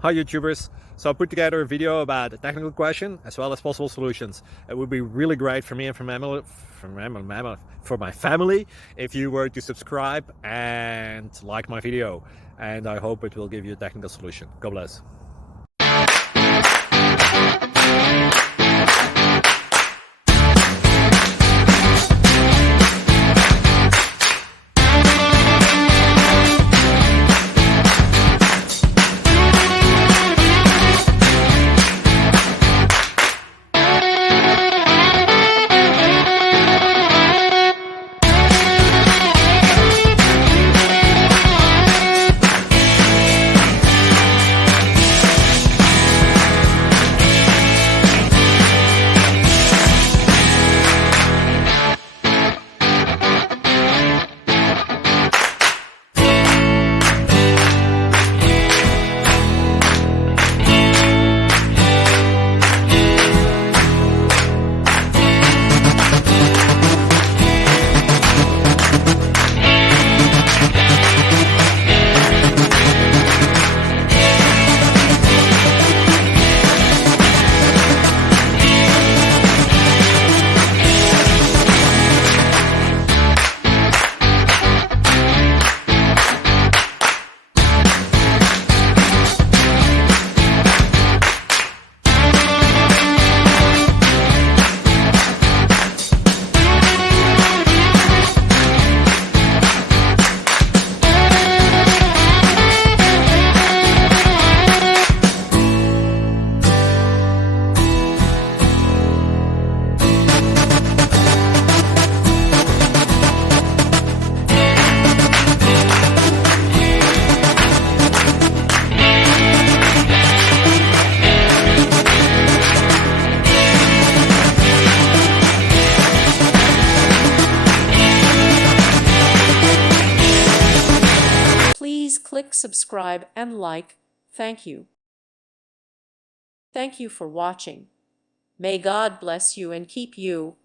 Hi YouTubers! So I put together a video about a technical question as well as possible solutions. It would be really great for me and for my family if you were to subscribe and like my video, and I hope it will give you a technical solution. God bless. Please click subscribe and like. Thank you. Thank you for watching. May God bless you and keep you.